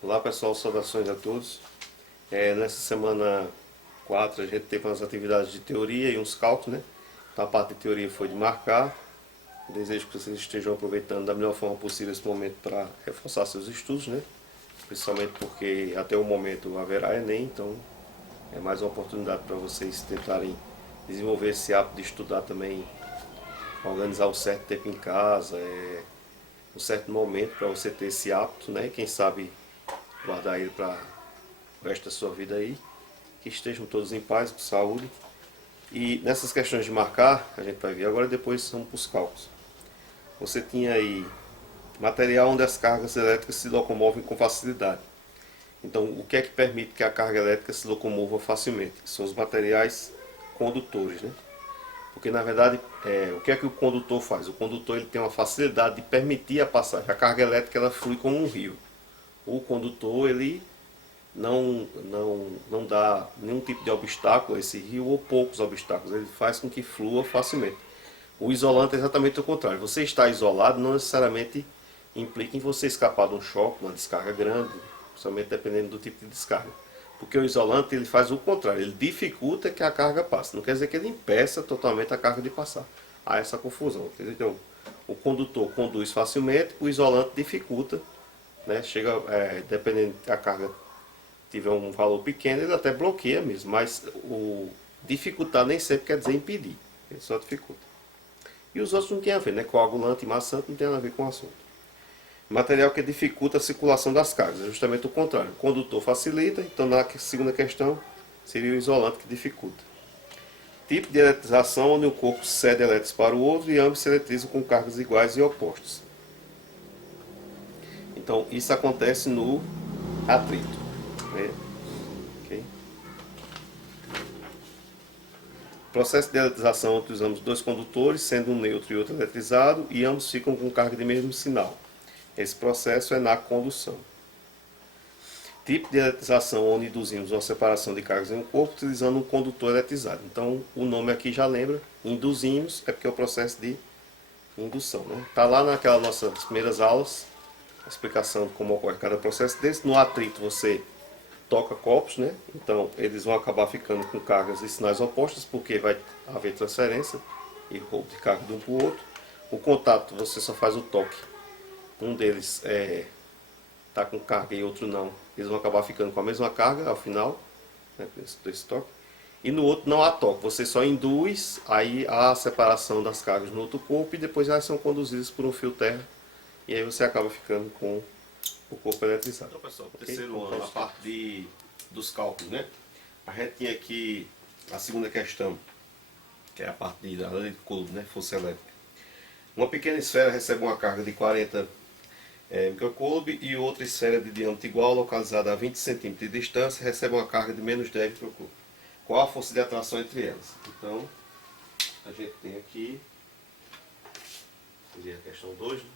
Olá pessoal, saudações a todos. Nessa semana 4 a gente teve umas atividades de teoria e uns cálculos, né? Então a parte de teoria foi de marcar. Desejo que vocês estejam aproveitando da melhor forma possível esse momento para reforçar seus estudos, né? Principalmente porque até o momento haverá Enem, então é mais uma oportunidade para vocês tentarem desenvolver esse hábito de estudar também, organizar um certo tempo em casa, um certo momento para você ter esse hábito, né? Quem sabe guardar ele para o resto da sua vida aí. Que estejam todos em paz, com saúde. E nessas questões de marcar, a gente vai ver agora, depois vamos para os cálculos. Você tinha aí material onde as cargas elétricas se locomovem com facilidade. Então, o que é que permite que a carga elétrica se locomova facilmente? São os materiais condutores, né? Porque na verdade, o que é que o condutor faz? O condutor ele tem uma facilidade de permitir a passagem. A carga elétrica ela flui como um rio. O condutor ele não dá nenhum tipo de obstáculo a esse rio ou poucos obstáculos. Ele faz com que flua facilmente. O isolante é exatamente o contrário. Você estar isolado não necessariamente implica em você escapar de um choque, uma descarga grande, principalmente dependendo do tipo de descarga. Porque o isolante ele faz o contrário, ele dificulta que a carga passe. Não quer dizer que ele impeça totalmente a carga de passar. Há essa confusão. Então, o condutor conduz facilmente, o isolante dificulta, né? Chega, dependendo da carga tiver um valor pequeno, ele até bloqueia mesmo, mas o dificultar nem sempre quer dizer impedir, ele só dificulta. E os outros não tem a ver, né? Coagulante e maçante não tem nada a ver com o assunto. Material que dificulta a circulação das cargas, é justamente o contrário. O condutor facilita, então na segunda questão seria o isolante que dificulta. Tipo de eletrização onde o corpo cede elétrons para o outro e ambos se eletrizam com cargas iguais e opostas. Então isso acontece no atrito. Né? Okay. Processo de eletrização onde usamos dois condutores, sendo um neutro e outro eletrizado, e ambos ficam com carga de mesmo sinal. Esse processo é na condução. Tipo de eletrização onde induzimos uma separação de cargas em um corpo utilizando um condutor eletrizado. Então o nome aqui já lembra, induzimos, é porque é o processo de indução. Está lá naquelas nossas primeiras aulas, a explicação de como ocorre cada processo desse. No atrito você toca copos, né? Então eles vão acabar ficando com cargas e sinais opostos, porque vai haver transferência e roubo de carga de um para o outro. O contato você só faz o toque. Um deles está com carga e outro não. Eles vão acabar ficando com a mesma carga ao final, né? Esse toque. E no outro não há toque, você só induz, aí há a separação das cargas no outro corpo e depois elas são conduzidas por um fio terra e aí você acaba ficando com o corpo eletrizado. Então pessoal, okay? Terceiro ano, a parte dos cálculos, né? A gente tinha aqui a segunda questão, que é a parte da lei de Coulomb, né? Força elétrica. Uma pequena esfera recebe uma carga de 40 microcoulomb e outra esfera de diâmetro igual, localizada a 20 cm de distância, recebe uma carga de menos 10 microcoulomb. Qual a força de atração entre elas? Então, a gente tem aqui, seria a questão 2, né?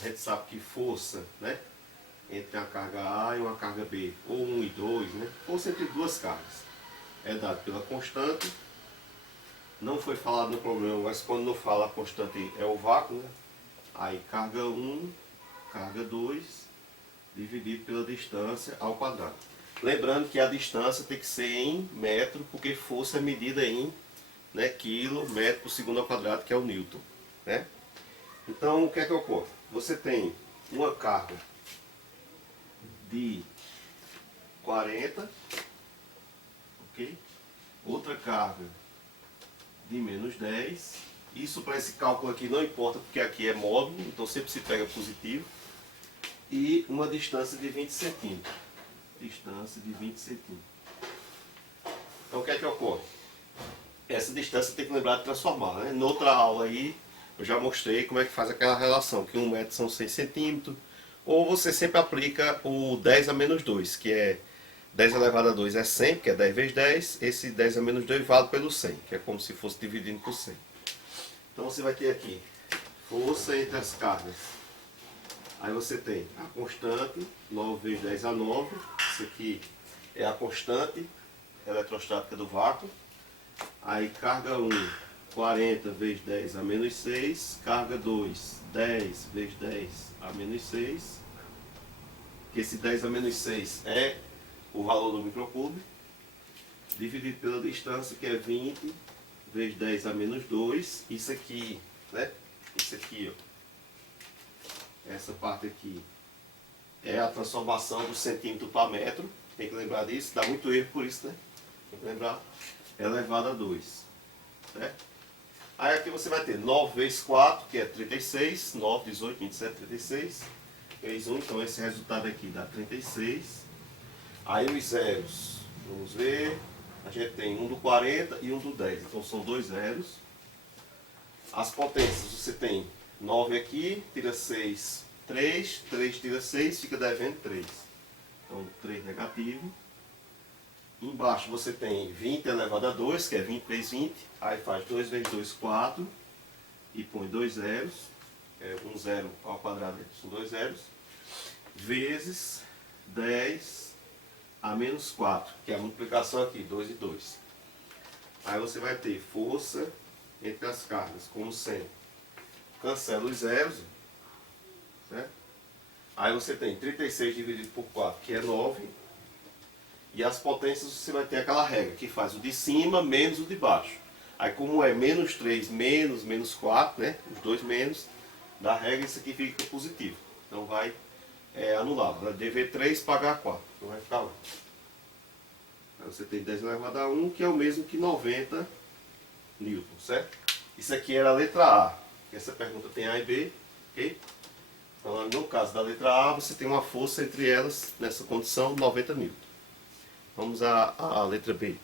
A gente sabe que força, né, entre a carga A e uma carga B, ou 1 e 2, né, força entre duas cargas, é dado pela constante. Não foi falado no problema, mas quando não fala a constante é o vácuo, né? Aí carga 1, carga 2, dividido pela distância ao quadrado. Lembrando que a distância tem que ser em metro, porque força é medida em, né, quilo, metro por segundo ao quadrado, que é o Newton, né? Então, o que é que ocorre? Você tem uma carga de 40, ok? Outra carga de menos 10. Isso para esse cálculo aqui não importa, porque aqui é módulo, então sempre se pega positivo. E uma distância de 20 centímetros. Distância de 20 centímetros. Então, o que é que ocorre? Essa distância tem que lembrar de transformar, né? Noutra aula aí, eu já mostrei como é que faz aquela relação, que 1 metro são 6 centímetros, ou você sempre aplica o 10 a menos 2, que é 10 elevado a 2 é 100, que é 10 vezes 10, esse 10 a menos 2 vale pelo 100, que é como se fosse dividindo por 100. Então você vai ter aqui, força entre as cargas. Aí você tem a constante, 9 vezes 10 a 9, isso aqui é a constante eletrostática do vácuo. Aí carga 1, 40 vezes 10 a menos 6. Carga 2, 10 vezes 10 a menos 6. Que esse 10 a menos 6 é o valor do microcube. Dividido pela distância, que é 20 vezes 10 a menos 2. Isso aqui, né? Isso aqui, ó. Essa parte aqui é a transformação do centímetro para metro. Tem que lembrar disso. Dá muito erro por isso, né? Tem que lembrar. Elevado a 2. Certo? Aí aqui você vai ter 9 vezes 4, que é 36. 9, 18, 27, 36. Vezes 1. Então esse resultado aqui dá 36. Aí os zeros. Vamos ver. A gente tem um do 40 e um do 10. Então são dois zeros. As potências, você tem 9 aqui, tira 6, 3. 3 tira 6, fica devendo 3. Então 3 negativo. Embaixo você tem 20 elevado a 2, que é 20 vezes 20. Aí faz 2 vezes 2, 4. E põe dois zeros. Um zero ao quadrado são dois zeros. Vezes 10 a menos 4, que é a multiplicação aqui, 2 e 2. Aí você vai ter força entre as cargas, como sempre. Cancela os zeros. Certo? Aí você tem 36 dividido por 4, que é 9. E as potências você vai ter aquela regra, que faz o de cima menos o de baixo. Aí como é menos 3 menos 4, né? Os dois menos, da regra isso aqui fica positivo. Então vai anular. Vai dever 3 pagar 4. Então vai ficar lá. Aí você tem 10 elevado a 1, que é o mesmo que 90 newton, certo? Isso aqui era a letra A. Essa pergunta tem A e B, ok? Então no caso da letra A, você tem uma força entre elas, nessa condição, 90 newton. Vamos à letra B.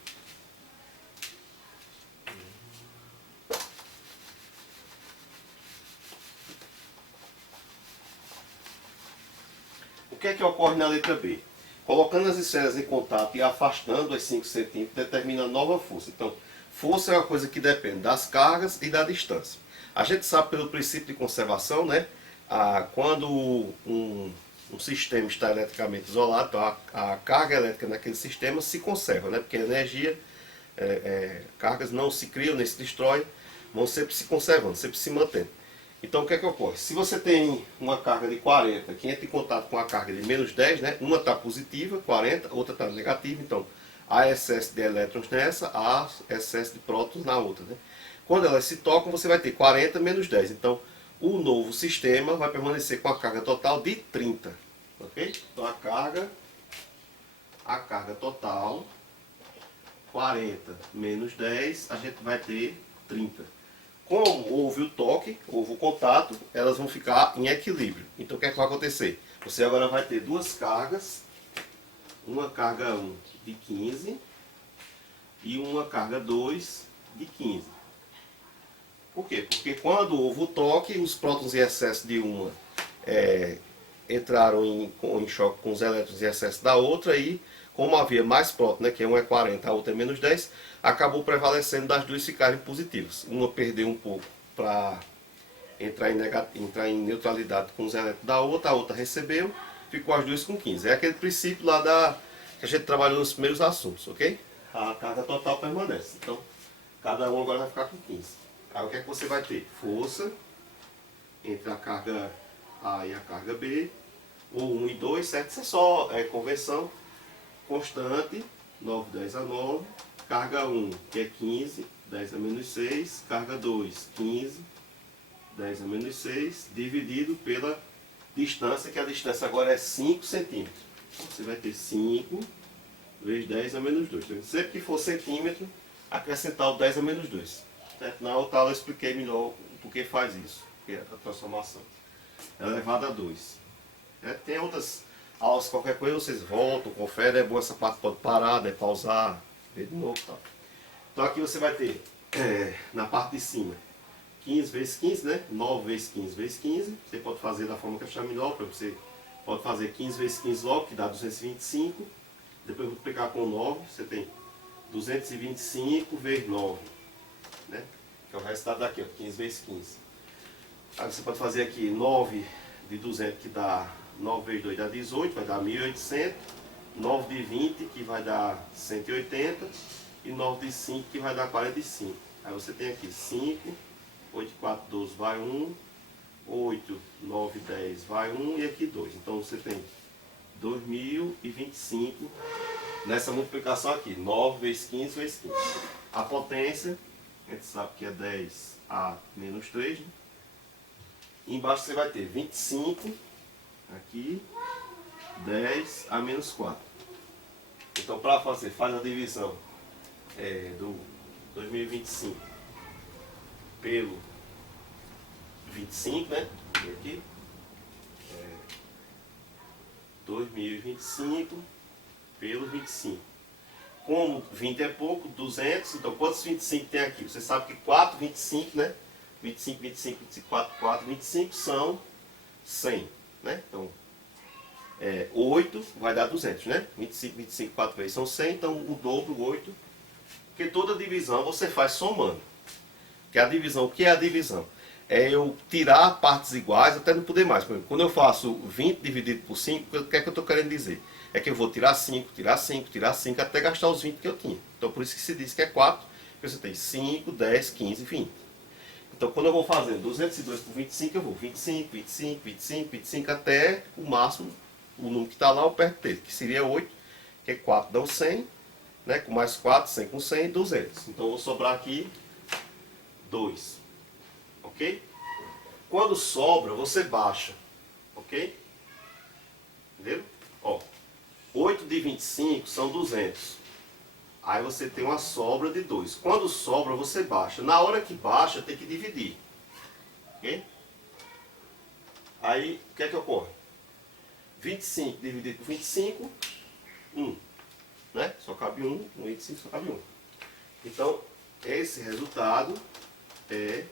O que é que ocorre na letra B? Colocando as esferas em contato e afastando as 5 centímetros, determina nova força. Então, força é uma coisa que depende das cargas e da distância. A gente sabe pelo princípio de conservação, né? Quando um sistema está eletricamente isolado, então a carga elétrica naquele sistema se conserva, né? Porque a energia, cargas não se criam nem se destroem, vão sempre se conservando, sempre se mantendo. Então o que é que ocorre? Se você tem uma carga de 40 que entra em contato com a carga de menos 10, né? Uma está positiva, 40, outra está negativa, então há excesso de elétrons nessa, há excesso de prótons na outra, né? Quando elas se tocam, você vai ter 40 menos 10. Então o novo sistema vai permanecer com a carga total de 30. Ok? Então a carga total, 40 menos 10, a gente vai ter 30. Como houve o toque, houve o contato, elas vão ficar em equilíbrio. Então o que é que vai acontecer? Você agora vai ter duas cargas, uma carga 1 de 15 e uma carga 2 de 15. Por quê? Porque quando houve o toque, os prótons em excesso de uma entraram em choque com os elétrons em excesso da outra e, como havia mais prótons, né, que um é 40, a outra é menos 10, acabou prevalecendo das duas ficarem positivas. Uma perdeu um pouco para entrar em neutralidade com os elétrons da outra, a outra recebeu, ficou as duas com 15. É aquele princípio lá que a gente trabalhou nos primeiros assuntos, ok? A carga total permanece. Então, cada um agora vai ficar com 15. Aí o que é que você vai ter? Força entre a carga A e a carga B, ou 1 e 2, certo? Isso é só conversão constante, 9, 10 a 9, carga 1, que é 15, 10 a menos 6, carga 2, 15, 10 a menos 6, dividido pela distância, que a distância agora é 5 centímetros. Então, você vai ter 5 vezes 10 a menos 2. Então, sempre que for centímetro, acrescentar o 10 a menos 2. Certo? Na outra aula eu expliquei melhor o porquê faz isso, que é a transformação. Elevado a 2. Tem outras aulas, qualquer coisa vocês voltam, conferem, é bom essa parte, pode parar, né, pausar, ver de novo. Tá. Então aqui você vai ter, na parte de cima, 15 vezes 15, né? 9 vezes 15 vezes 15. Você pode fazer da forma que achar melhor, você pode fazer 15 vezes 15 logo, que dá 225. Depois multiplicar com 9, você tem 225 vezes 9. Né? Que é o resultado daqui, ó, 15 vezes 15. Aí você pode fazer aqui 9 de 200, que dá 9 vezes 2 dá 18, vai dar 1.800. 9 de 20, que vai dar 180. E 9 de 5, que vai dar 45. Aí você tem aqui 5, 8, 4, 12 vai 1, 8, 9, 10 vai 1 e aqui 2. Então você tem 2025 nessa multiplicação aqui, 9 vezes 15 vezes 15. A potência, a gente sabe que é 10A menos 3, né? E embaixo você vai ter 25, aqui, 10A menos 4. Então para fazer, faz a divisão do 2025 pelo 25, né? E aqui, 2025 pelo 25. Como 20 é pouco, 200, então quantos 25 tem aqui? Você sabe que 4, 25, né? 25, 25, 25, 4, 4, 25 são 100, né? Então, 8 vai dar 200, né? 25, 25, 4 vezes são 100, então o dobro, 8. Porque toda divisão você faz somando. Que a divisão, o que é a divisão? É eu tirar partes iguais até não poder mais. Por exemplo, quando eu faço 20 dividido por 5, o que é que eu estou querendo dizer? É que eu vou tirar 5, tirar 5, tirar 5, até gastar os 20 que eu tinha. Então por isso que se diz que é 4, porque você tem 5, 10, 15, 20. Então quando eu vou fazendo 202 por 25, eu vou 25, 25, 25, 25, até o máximo, o número que está lá, eu perto dele, que seria 8, que é 4 dá o 100, né? Com mais 4, 100 com 100, 200. Então eu vou sobrar aqui 2. Ok? Quando sobra, você baixa. Ok? Entendeu? Ó, 8 de 25 são 200. Aí você tem uma sobra de 2. Quando sobra, você baixa. Na hora que baixa, tem que dividir. Ok? Aí, o que é que ocorre? 25 dividido por 25, 1. Né? Só cabe 1. 1 e 5 só cabe 1. Então, esse resultado é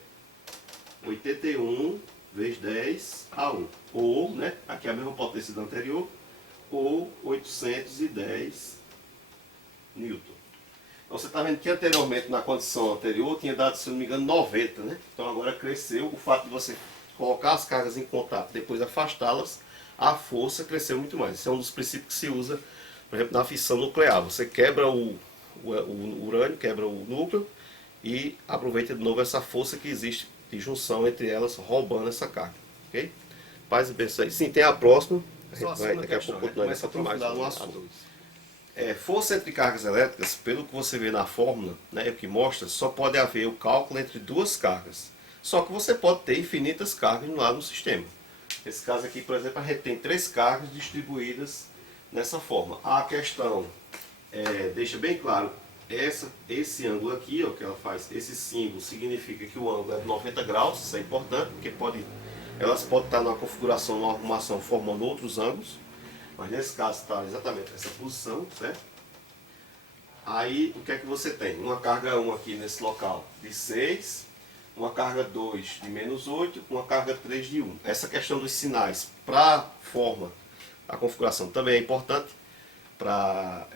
81 vezes 10 a 1. Ou, né, aqui é a mesma potência da anterior, ou 810 newton. Então você está vendo que anteriormente, na condição anterior, tinha dado, se não me engano, 90, né? Então agora cresceu, o fato de você colocar as cargas em contato e depois afastá-las, a força cresceu muito mais. Esse é um dos princípios que se usa, por exemplo, na fissão nuclear. Você quebra o urânio, quebra o núcleo e aproveita de novo essa força que existe de junção entre elas, roubando essa carga. Ok? Paz e bem isso aí. Sim, tem a próxima. A gente vai daqui a pouco continuar nessa aprofundar no assunto. Força entre cargas elétricas, pelo que você vê na fórmula, né, o que mostra, só pode haver o cálculo entre duas cargas. Só que você pode ter infinitas cargas lá no sistema. Nesse caso aqui, por exemplo, a gente tem 3 cargas distribuídas nessa forma. A questão deixa bem claro, esse ângulo aqui, ó, que ela faz, esse símbolo significa que o ângulo é de 90 graus, isso é importante, porque elas podem estar numa configuração, numa arrumação, formando outros ângulos. Mas nesse caso está exatamente essa posição, certo? Aí o que é que você tem? Uma carga 1 aqui nesse local de 6, uma carga 2 de menos 8, uma carga 3 de 1. Essa questão dos sinais para a forma, a configuração também é importante para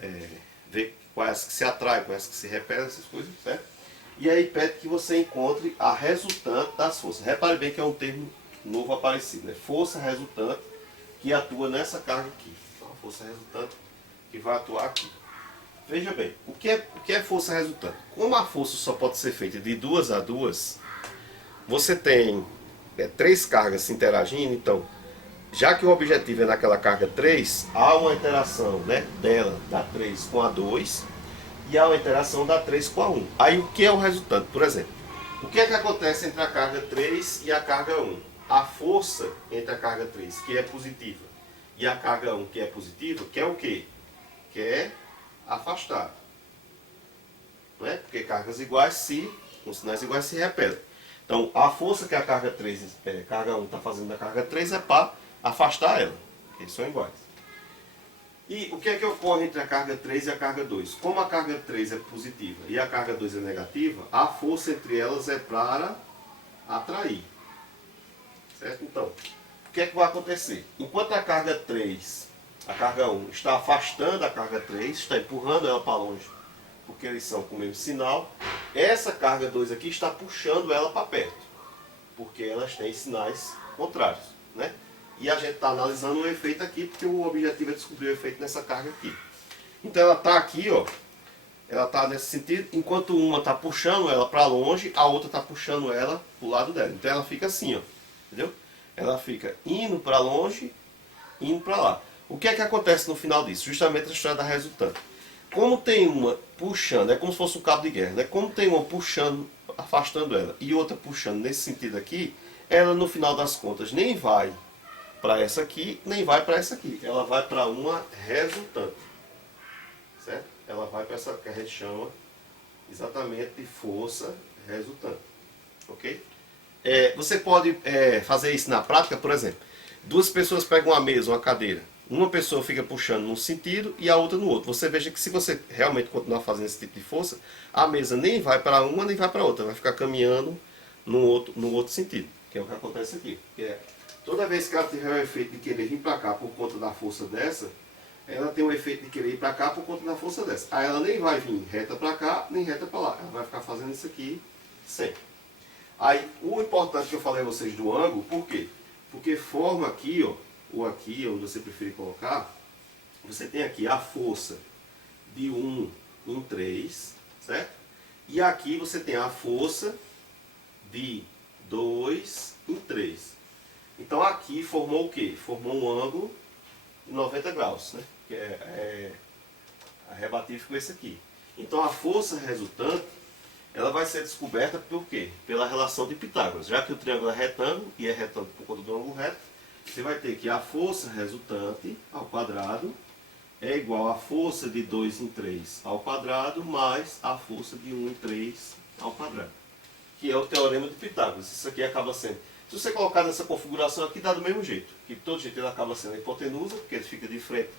ver quais que se atraem, quais que se repetem, essas coisas, certo? E aí pede que você encontre a resultante das forças. Repare bem que é um termo novo aparecido, né? Força resultante que atua nessa carga aqui. Então, a força resultante que vai atuar aqui. Veja bem, o que é força resultante? Como a força só pode ser feita de 2 a 2, você tem 3 cargas se interagindo, então, já que o objetivo é naquela carga 3, há uma interação, né, dela, da 3 com a 2, e há uma interação da 3 com a 1. Aí o que é o resultante? Por exemplo, o que é que acontece entre a carga 3 e a carga 1? A força entre a carga 3, que é positiva, e a carga 1, que é positiva, quer o quê? Quer afastar. Não é? Porque cargas iguais, com sinais iguais, se repetem. Então, a força que a carga 3, carga 1 está fazendo da carga 3 é para afastar ela. Eles são iguais. E o que é que ocorre entre a carga 3 e a carga 2? Como a carga 3 é positiva e a carga 2 é negativa, a força entre elas é para atrair. Certo? Então, o que é que vai acontecer? Enquanto a carga 3, a carga 1, está afastando a carga 3, está empurrando ela para longe, porque eles são com o mesmo sinal, essa carga 2 aqui está puxando ela para perto, porque elas têm sinais contrários, né? E a gente está analisando o efeito aqui, porque o objetivo é descobrir o efeito nessa carga aqui. Então ela está aqui, ó, ela está nesse sentido, enquanto uma está puxando ela para longe, a outra está puxando ela para o lado dela. Então ela fica assim, ó, entendeu? Ela fica indo para longe, indo para lá. O que é que acontece no final disso? Justamente a história da resultante. Como tem uma puxando, é como se fosse um cabo de guerra, né? Como tem uma puxando, afastando ela, e outra puxando nesse sentido aqui, ela no final das contas nem vai para essa aqui, nem vai para essa aqui. Ela vai para uma resultante. Certo? Ela vai para essa que a gente chama exatamente de força resultante. Ok? Você pode fazer isso na prática, por exemplo. Duas pessoas pegam uma mesa, uma cadeira. Uma pessoa fica puxando num sentido e a outra no outro. Você veja que se você realmente continuar fazendo esse tipo de força, a mesa nem vai para uma nem vai para outra. Vai ficar caminhando no outro sentido. Que é o que acontece aqui. Toda vez que ela tiver o efeito de querer vir para cá por conta da força dessa, ela tem o efeito de querer ir para cá por conta da força dessa. Aí ela nem vai vir reta para cá, nem reta para lá. Ela vai ficar fazendo isso aqui sempre. Aí, o importante que eu falei a vocês do ângulo, por quê? Porque forma aqui, ó, ou aqui, onde você preferir colocar, você tem aqui a força de 1 em 3, certo? E aqui você tem a força de 2 em 3. Então aqui formou o quê? Formou um ângulo de 90 graus, né? Que é rebatível com esse aqui. Então a força resultante, ela vai ser descoberta por quê? Pela relação de Pitágoras. Já que o triângulo é retângulo, e é retângulo por conta do ângulo reto, você vai ter que a força resultante ao quadrado é igual à força de 2 em 3 ao quadrado mais a força de 1 em 3 ao quadrado. Que é o teorema de Pitágoras. Isso aqui acaba sendo... Se você colocar nessa configuração aqui, dá do mesmo jeito. Que de todo jeito ele acaba sendo a hipotenusa, porque ele fica de frente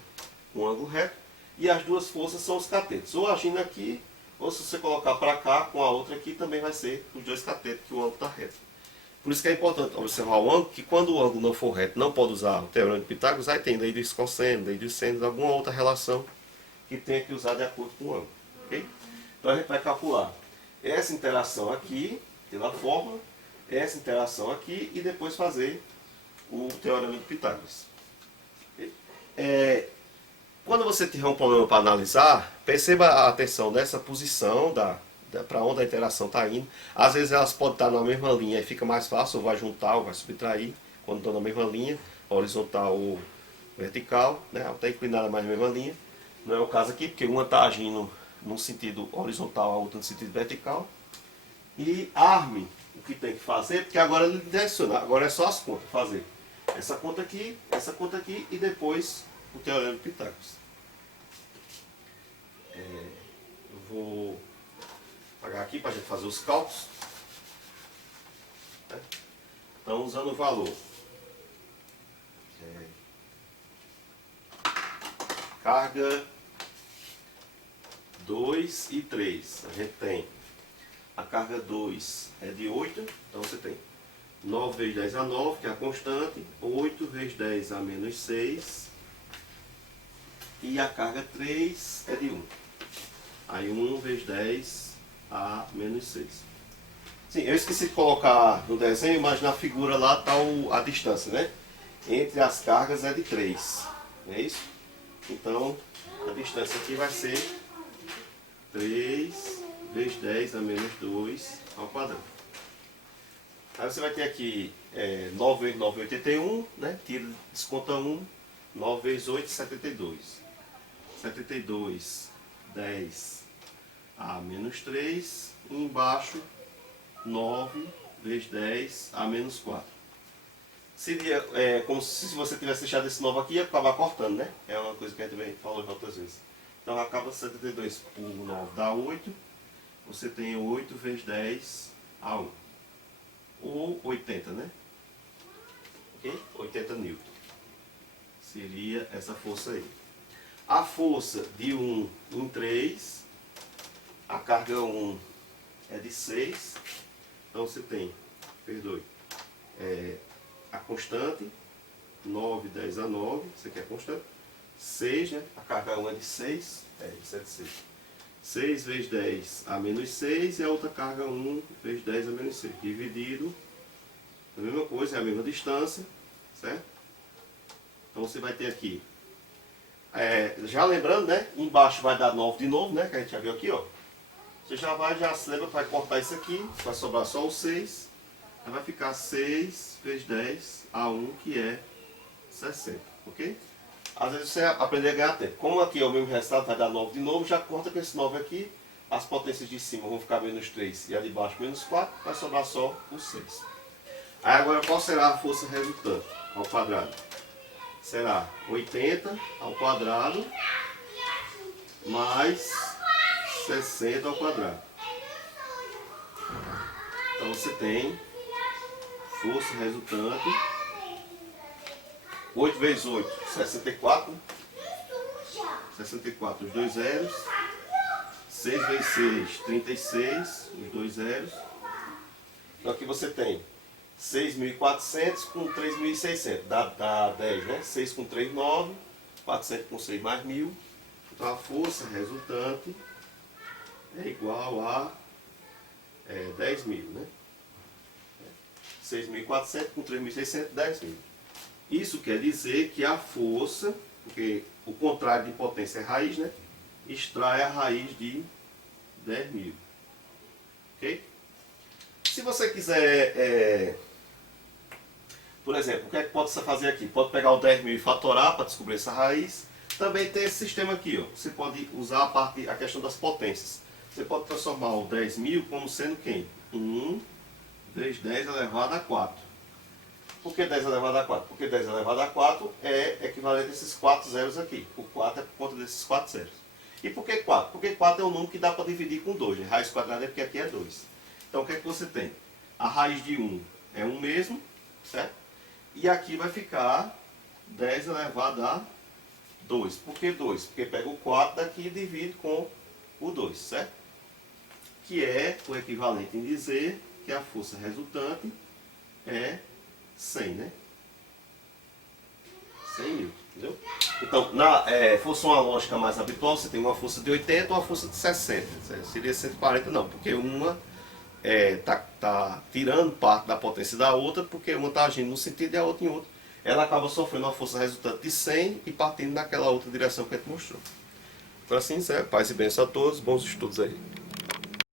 com um ângulo reto. E as duas forças são os catetos. Ou agindo aqui, ou se você colocar para cá com a outra aqui, também vai ser os dois catetos, que o ângulo está reto. Por isso que é importante observar o ângulo, que quando o ângulo não for reto, não pode usar o teorema de Pitágoras, aí tem daí dos cossenos, daí dos senos, alguma outra relação que tenha que usar de acordo com o ângulo. Okay? Então a gente vai calcular essa interação aqui, pela fórmula, essa interação aqui, e depois fazer o teorema de Pitágoras. Okay? Quando você tiver um problema para analisar, perceba a atenção dessa posição para onde a interação está indo. Às vezes elas podem estar na mesma linha e fica mais fácil, ou vai juntar ou vai subtrair, quando estão na mesma linha, horizontal ou vertical, né? Até inclinada mais na mesma linha. Não é o caso aqui, porque uma está agindo num sentido horizontal, a outra no sentido vertical. E arme o que tem que fazer, porque agora ele direciona, agora é só as contas, fazer essa conta aqui e depois o teorema de Pitágoras. Eu vou apagar aqui para a gente fazer os cálculos. Então, usando o valor carga 2 e 3, a gente tem a carga 2 é de 8, então você tem 9 vezes 10 a 9, que é a constante, 8 vezes 10 a menos 6, e a carga 3 é de 1. Aí 1 vezes 10 a menos 6. Sim, eu esqueci de colocar no desenho, mas na figura lá está a distância, né? Entre as cargas é de 3, não é isso? Então, a distância aqui vai ser 3 vezes 10 a menos 2 ao quadrado. Aí você vai ter aqui 9 vezes 9 é 81, né? Tira, desconta 1, 9 vezes 8, 72. 72, 10 a menos 3, e embaixo 9 vezes 10 a menos 4. Seria como se você tivesse deixado esse 9 aqui e acabar cortando, né? É uma coisa que a gente também falou outras vezes. Então acaba 72 por 9 dá 8. Você tem 8 vezes 10 a 1. Ou 80, né? Ok? 80 newton. Seria essa força aí. A força de 1 em 3, a carga 1 é de 6. Então você tem, a constante, 9, 10 a 9, isso aqui é a constante. 6, né? A carga 1 é de 6, isso é de 6. 6 vezes 10 a menos 6 e a outra carga 1 vezes 10 a menos 6. Dividido, a mesma coisa, é a mesma distância, certo? Então você vai ter aqui já lembrando, né? Embaixo vai dar 9 de novo, né? Que a gente já viu aqui, ó. Você já se lembra, vai cortar isso aqui, vai sobrar só o 6. Aí vai ficar 6 vezes 10 a 1, que é 60, ok? Às vezes você aprender a ganhar tempo. Como aqui é o mesmo resultado, vai dar 9 de novo, já corta com esse 9 aqui. As potências de cima vão ficar menos 3 e a de baixo menos 4, vai sobrar só o 6. Aí agora qual será a força resultante ao quadrado? Será 80 ao quadrado mais 60 ao quadrado. Então você tem força resultante, 8 vezes 8, 64. 64, os dois zeros. 6 vezes 6, 36, os dois zeros. Então aqui você tem 6.400 com 3.600, dá 10, né? 6 com 3, 9, 400 com 6 mais 1.000. Então a força resultante é igual a 10.000, né? 6.400 com 3.600, 10.000. Isso quer dizer que a força, porque o contrário de potência é raiz, né? Extrai a raiz de 10.000. Ok? Se você quiser, por exemplo, o que é que pode você fazer aqui? Pode pegar o 10.000 e fatorar para descobrir essa raiz. Também tem esse sistema aqui, ó. Você pode usar a questão das potências. Você pode transformar o 10.000 como sendo quem? 1 vezes 10 elevado a 4. Por que 10 elevado a 4? Porque 10 elevado a 4 é equivalente a esses 4 zeros aqui. O 4 é por conta desses 4 zeros. E por que 4? Porque 4 é um número que dá para dividir com 2. Né? Raiz quadrada é porque aqui é 2. Então o que é que você tem? A raiz de 1 é 1 mesmo, certo? E aqui vai ficar 10 elevado a 2. Por que 2? Porque pega o 4 daqui e divide com o 2, certo? Que é o equivalente em dizer que a força resultante é 100, né? 100 newtons, entendeu? Então, fosse uma lógica mais habitual, você tem uma força de 80 ou uma força de 60. Seria 140 não, porque uma tá tirando parte da potência da outra, porque uma está agindo num sentido e a outra em outro. Ela acaba sofrendo uma força resultante de 100 e partindo naquela outra direção que a gente mostrou. Então assim, paz e bênção a todos, bons estudos aí.